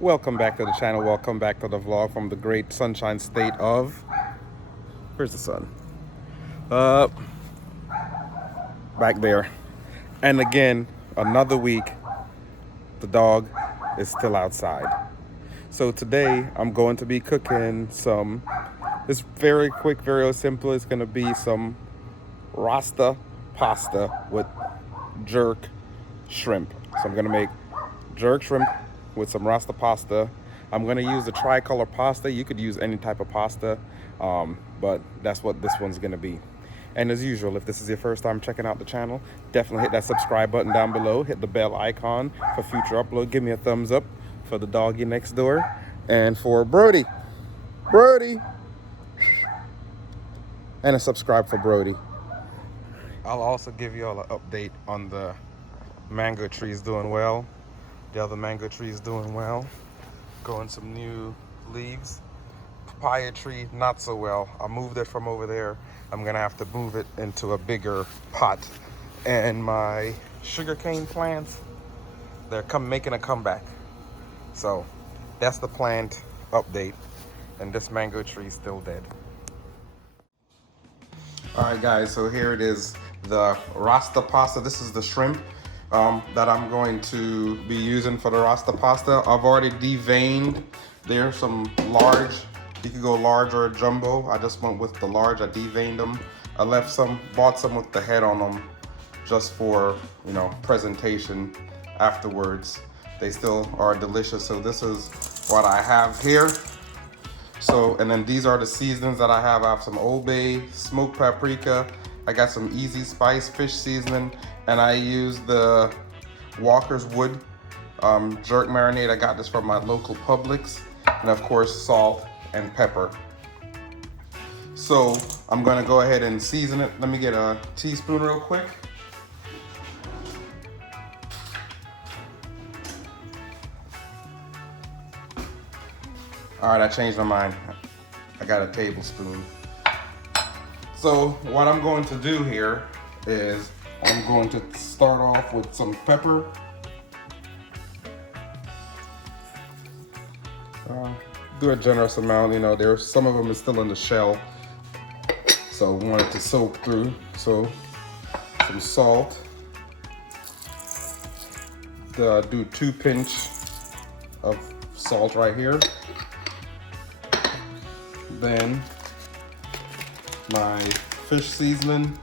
Welcome back to the channel. Welcome back to the vlog from the great sunshine state of, where's the sun? Back there. And again, another week, the dog is still outside. So today I'm going to be cooking it's very quick, very simple. It's gonna be some Rasta pasta with jerk shrimp. So I'm gonna make jerk shrimp with some Rasta pasta. I'm gonna use the tricolor pasta. You could use any type of pasta, but that's what this one's gonna be. And as usual, if this is your first time checking out the channel, definitely hit that subscribe button down below. Hit the bell icon for future upload. Give me a thumbs up for the doggy next door. And for Brody, and a subscribe for Brody. I'll also give you all an update on the mango trees doing well. The other mango tree is doing well, growing some new leaves. Papaya tree, not so well. I moved it from over there. I'm gonna have to move it into a bigger pot. And my sugarcane plants, they're making a comeback. So that's the plant update. And this mango tree is still dead. All right, guys, so here it is, the Rasta pasta. This is the shrimp that I'm going to be using for the Rasta pasta. I've already deveined. There's some large. You could go large or a jumbo. I just went with the large. I deveined them. I left some, bought some with the head on them just for, you know, presentation afterwards. They still are delicious. So this is what I have here. So, and then these are the seasonings that I have. I have some Old Bay, smoked paprika. I got some Easy Spice fish seasoning, and I use the Walker's Wood jerk marinade. I got this from my local Publix, and of course salt and pepper. So I'm gonna go ahead and season it. Let me get a teaspoon real quick. All right, I changed my mind. I got a tablespoon. So what I'm going to do here is I'm going to start off with some pepper. Do a generous amount, you know, there's some of them is still in the shell. So I want it to soak through. So some salt. Do 2 pinch of salt right here. Then my fish seasoning.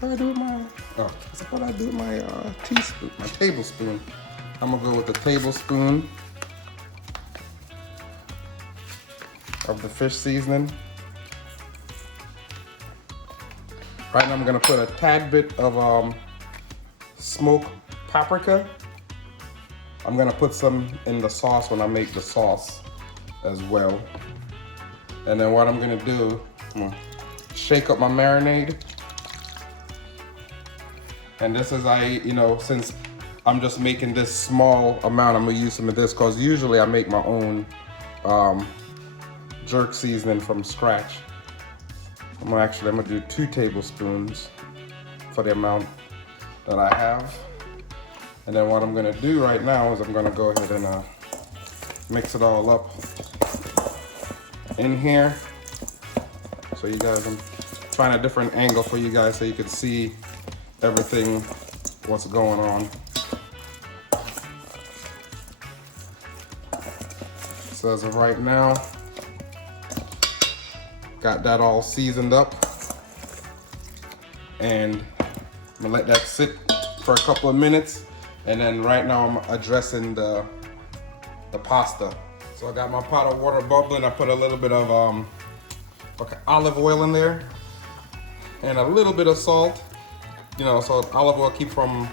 What I do with my, that's what I do with my teaspoon, my tablespoon. I'm gonna go with the tablespoon of the fish seasoning. Right now I'm gonna put a tad bit of smoked paprika. I'm gonna put some in the sauce when I make the sauce as well. And then what I'm gonna do, I'm gonna shake up my marinade. And this is, you know, since I'm just making this small amount, I'm gonna use some of this because usually I make my own jerk seasoning from scratch. I'm gonna do 2 tablespoons for the amount that I have. And then what I'm gonna do right now is I'm gonna go ahead and mix it all up in here. So you guys, I'm trying a different angle for you guys so you can see everything, what's going on. So as of right now, got that all seasoned up. And I'm gonna let that sit for a couple of minutes. And then right now I'm addressing the pasta. So I got my pot of water bubbling. I put a little bit of olive oil in there and a little bit of salt, you know, so olive oil keep from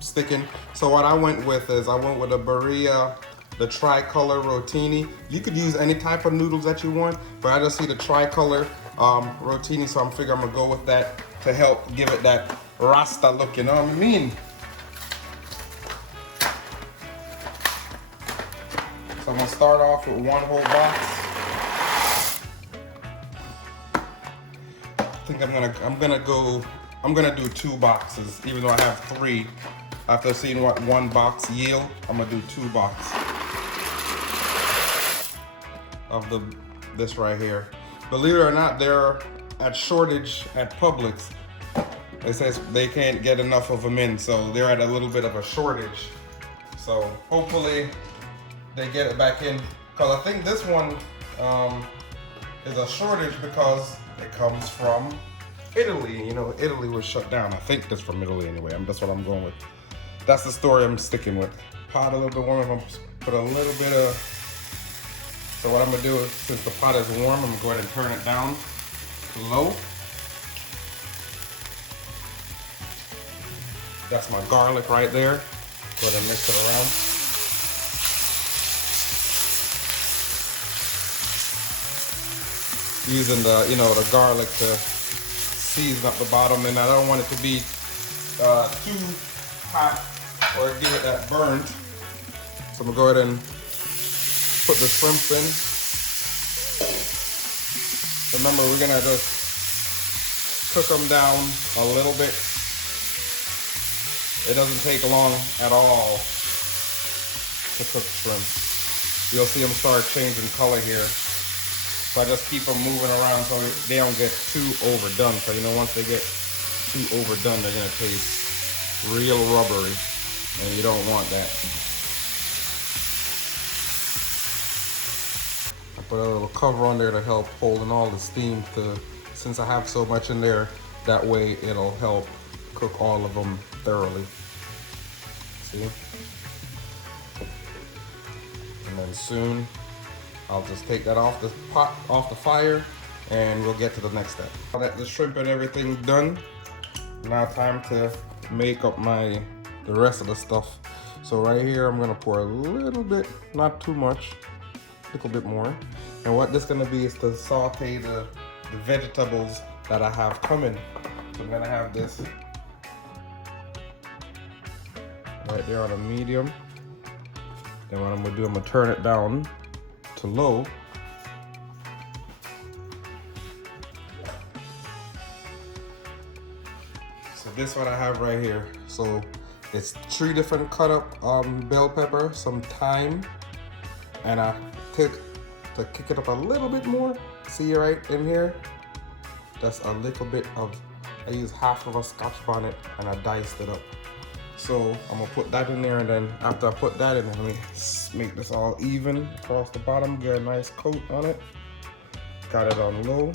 sticking. So what I went with is I went with a Berea, the tricolor rotini. You could use any type of noodles that you want, but I just see the tricolor rotini, so I'm figuring I'm gonna go with that to help give it that Rasta look, you know what I mean? So I'm gonna start off with 1 whole box. I think I'm gonna do 2 boxes, even though I have 3. After seeing what one box yield, I'm gonna do 2 boxes of this right here. Believe it or not, they're at shortage at Publix. It says they can't get enough of them in, so they're at a little bit of a shortage. So hopefully they get it back in, because I think this one is a shortage because it comes from Italy. You know, Italy was shut down. I think that's from Italy anyway. That's what I'm going with. That's the story I'm sticking with. Pot a little bit warm. I'm gonna put a little bit of. So what I'm gonna do is, since the pot is warm, I'm gonna go ahead and turn it down to low. That's my garlic right there. Go ahead and mix it around. Using the, you know, the garlic to season up the bottom, and I don't want it to be too hot or give it that burnt. So I'm gonna go ahead and put the shrimp in. Remember, we're gonna just cook them down a little bit. It doesn't take long at all to cook shrimp. You'll see them start changing color here. So I just keep them moving around so they don't get too overdone. So you know, once they get too overdone, they're gonna taste real rubbery, and you don't want that. I put a little cover on there to help holding all the steam since I have so much in there, that way it'll help cook all of them thoroughly. See? And then soon I'll just take that off the pot, off the fire, and we'll get to the next step. Now that the shrimp and everything done, now time to make up the rest of the stuff. So right here, I'm gonna pour a little bit, not too much, a little bit more. And what this is gonna be is to saute the vegetables that I have coming. So I'm gonna have this right there on a medium. Then what I'm gonna do, I'm gonna turn it down to low. So this is what I have right here. So it's 3 different cut up bell pepper, some thyme, and I take to kick it up a little bit more. See right in here? That's a little bit of, I use half of a Scotch bonnet and I diced it up. So I'm gonna put that in there, and then after I put that in, let me make this all even across the bottom, get a nice coat on it. Got it on low.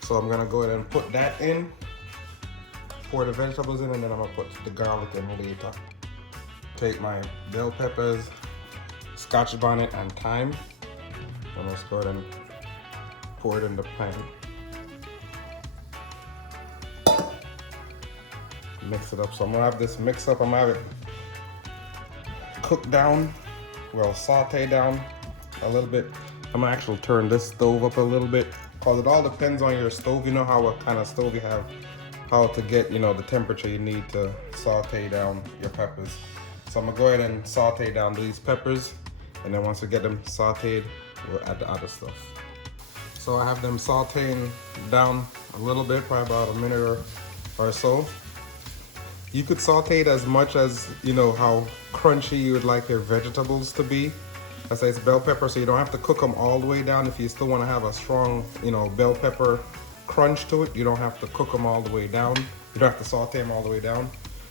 So I'm gonna go ahead and put that in, pour the vegetables in, and then I'm gonna put the garlic in later. Take my bell peppers, Scotch bonnet, and thyme. I'm gonna go ahead and pour it in the pan. Mix it up. So I'm gonna have this mix up. I'm gonna have it cooked down, well, saute down a little bit. I'm gonna actually turn this stove up a little bit, because it all depends on your stove. You know how what kind of stove you have, how to get, you know, the temperature you need to saute down your peppers. So I'm gonna go ahead and saute down these peppers, and then once we get them sauteed, we'll add the other stuff. So I have them sauteing down a little bit, probably about a minute or so. You could saute it as much as, you know, how crunchy you would like your vegetables to be. I say it's bell pepper, so you don't have to cook them all the way down. If you still want to have a strong, you know, bell pepper crunch to it, you don't have to cook them all the way down. You don't have to saute them all the way down.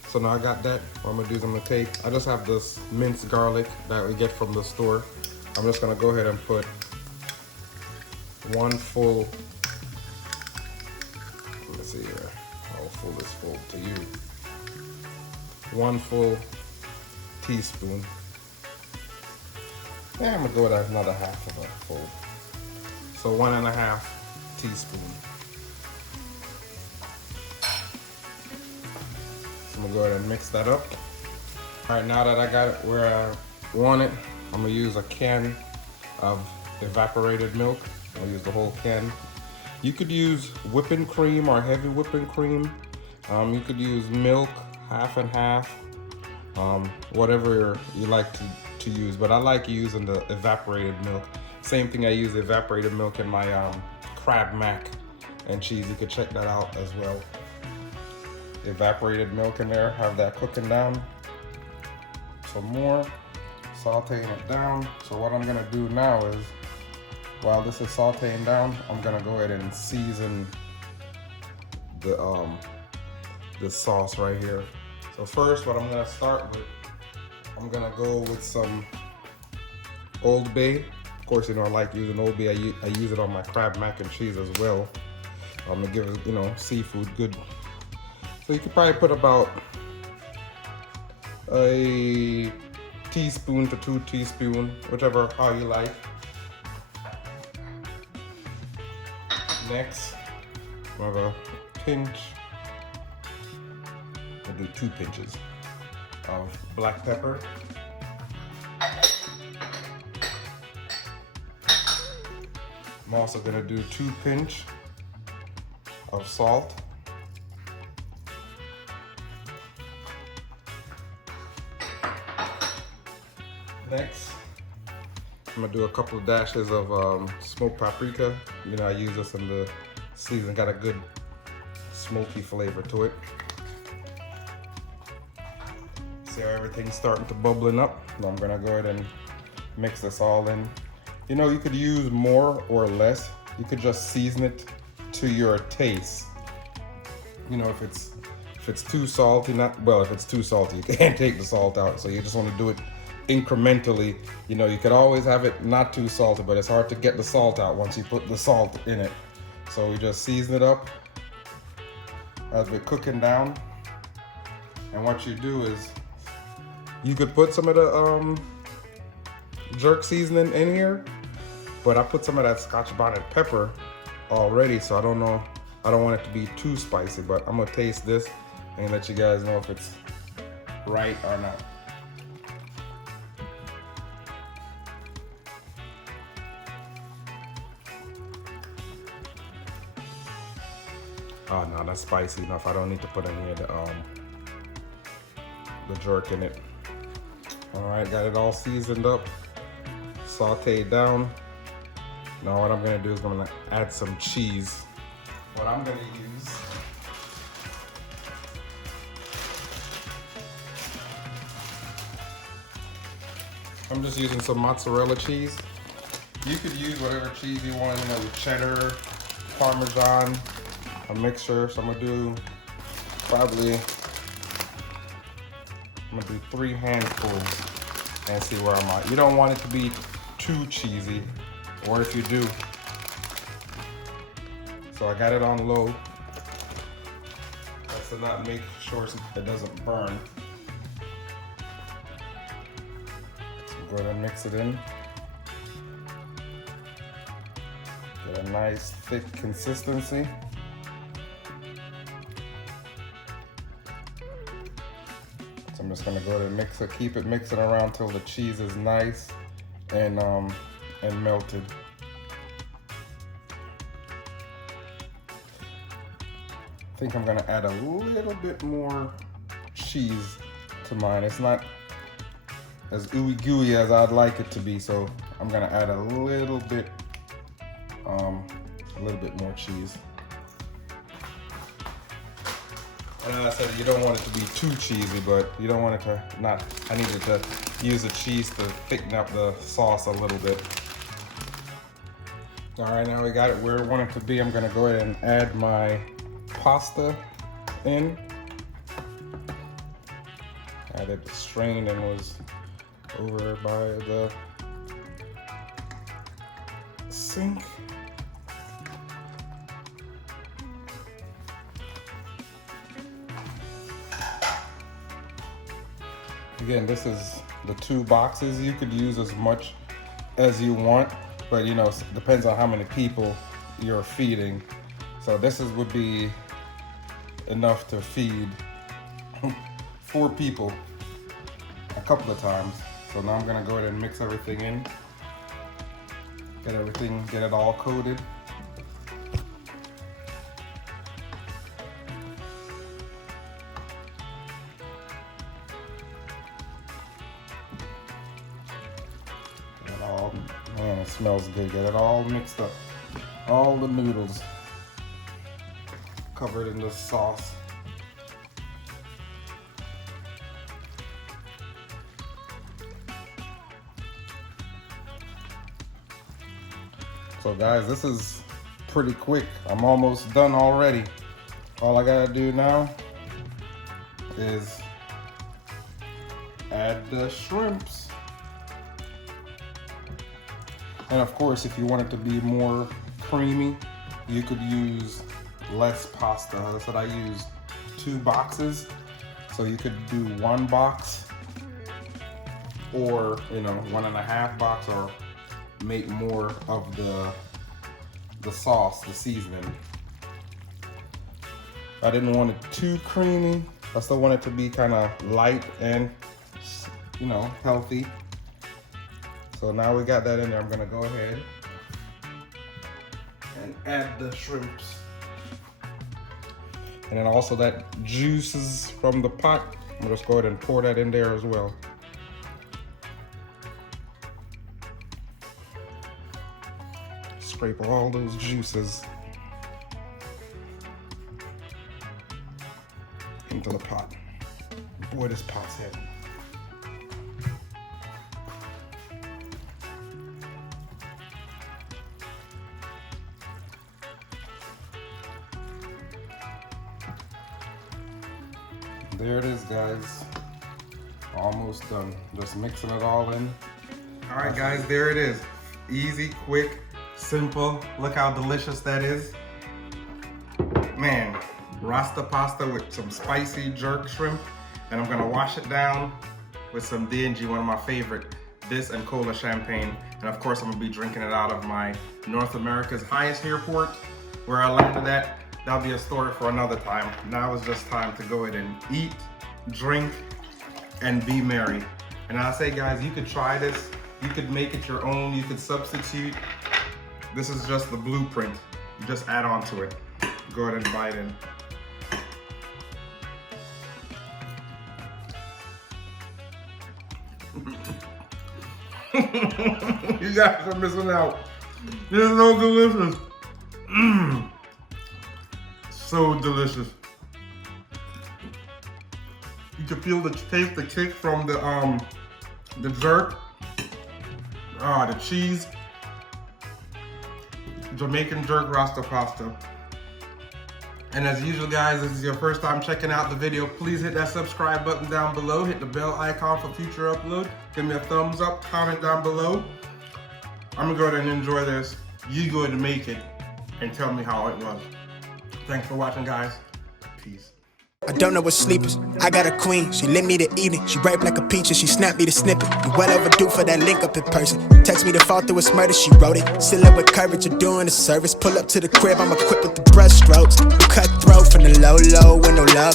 So now I got that. What I'm gonna do is I'm gonna take, I just have this minced garlic that we get from the store. I'm just gonna go ahead and put 1 full, let's see here, how full is full to you. 1 full teaspoon. And I'm gonna go with another half of a full. So 1.5 teaspoon. So I'm gonna go ahead and mix that up. All right, now that I got it where I want it, I'm gonna use a can of evaporated milk. I'll use the whole can. You could use whipping cream or heavy whipping cream. You could use milk, half and half, whatever you like to use, but I like using the evaporated milk. Same thing, I use evaporated milk in my crab mac and cheese. You could check that out as well. evaporated milk in there, have that cooking down. Some more, sauteing it down. So what I'm gonna do now is, while this is sauteing down, I'm gonna go ahead and season the sauce right here. So first, what I'm gonna start with, I'm gonna go with some Old Bay. Of course, you know, I like using Old Bay. I use it on my crab mac and cheese as well. I'm gonna give it, you know, seafood good. So you could probably put about a teaspoon to 2 teaspoons, whichever how you like. Next, I have a pinch. I'll do 2 pinches of black pepper. I'm also gonna do 2 pinch of salt. Next, I'm gonna do a couple of dashes of smoked paprika. You know, I use this in the season, got a good smoky flavor to it. See how everything's starting to bubbling up? Now I'm gonna go ahead and mix this all in. You know, you could use more or less. You could just season it to your taste. You know, if it's too salty, if it's too salty, you can't take the salt out. So you just want to do it incrementally. You know, you could always have it not too salty, but it's hard to get the salt out once you put the salt in it. So we just season it up as we're cooking down. And what you do is, you could put some of the jerk seasoning in here, but I put some of that Scotch bonnet pepper already, so I don't want it to be too spicy, but I'm gonna taste this and let you guys know if it's right or not. Oh no, that's spicy enough. I don't need to put any of the jerk in it. All right, got it all seasoned up, sauteed down. Now what I'm gonna do is I'm gonna add some cheese. What I'm gonna use I'm just using some mozzarella cheese. You could use whatever cheese you want, you know, cheddar, Parmesan, a mixture. So I'm gonna do 3 handfuls and see where I'm at. You don't want it to be too cheesy, or if you do. So I got it on low. That's to not make sure it doesn't burn. So go ahead and mix it in. Get a nice thick consistency. So I'm just gonna go ahead and mix it, keep it mixing around till the cheese is nice and melted. I think I'm gonna add a little bit more cheese to mine. It's not as ooey gooey as I'd like it to be, so I'm gonna add a little bit more cheese. And as I said, you don't want it to be too cheesy, but you don't want it to not. I needed to use the cheese to thicken up the sauce a little bit. All right, now we got it where I want it to be. I'm gonna go ahead and add my pasta in. I had it strained and was over by the sink. Again, this is the 2 boxes. You could use as much as you want, but you know, it depends on how many people you're feeding. So this would be enough to feed 4 people a couple of times. So now I'm gonna go ahead and mix everything in. Get it all coated. Man, it smells good. Get it all mixed up. All the noodles covered in the sauce. So guys, this is pretty quick. I'm almost done already. All I gotta do now is add the shrimps. And of course, if you want it to be more creamy, you could use less pasta. That's what I used, 2 boxes. So you could do 1 box or 1.5 box, or make more of the sauce, the seasoning. I didn't want it too creamy. I still want it to be kind of light and healthy. So now we got that in there. I'm gonna go ahead and add the shrimps. And then also that juices from the pot, I'm gonna just go ahead and pour that in there as well. Scrape all those juices into the pot. Boy, this pot's heavy. There it is, guys. Almost done. Just mixing it all in. All right, guys, there it is. Easy, quick, simple. Look how delicious that is. Man, Rasta pasta with some spicy jerk shrimp. And I'm gonna wash it down with some D&G, one of my favorite. This and cola champagne. And of course, I'm gonna be drinking it out of my North America's highest airport, where I landed at. That'll be a story for another time. Now it's just time to go ahead and eat, drink, and be merry. And I say, guys, you could try this. You could make it your own. You could substitute. This is just the blueprint. You just add on to it. Go ahead and bite in. You guys are missing out. This is so delicious. So delicious. You can feel the kick from the jerk. The cheese. Jamaican jerk Rasta pasta. And as usual, guys, if this is your first time checking out the video, please hit that subscribe button down below. Hit the bell icon for future upload. Give me a thumbs up, comment down below. I'm gonna go ahead and enjoy this. You go ahead and make it and tell me how it was. Thanks for watching, guys. Peace. I don't know what sleep is. I got a queen, she lit me to eat it. She ripe like a peach and she snapped me to snippet. You well overdue for that link up in person. Text me to fall through a murder, she wrote it. Still up with courage, you're doing a service. Pull up to the crib, I'm equipped with the brush strokes. You cut throat from the low, with no love.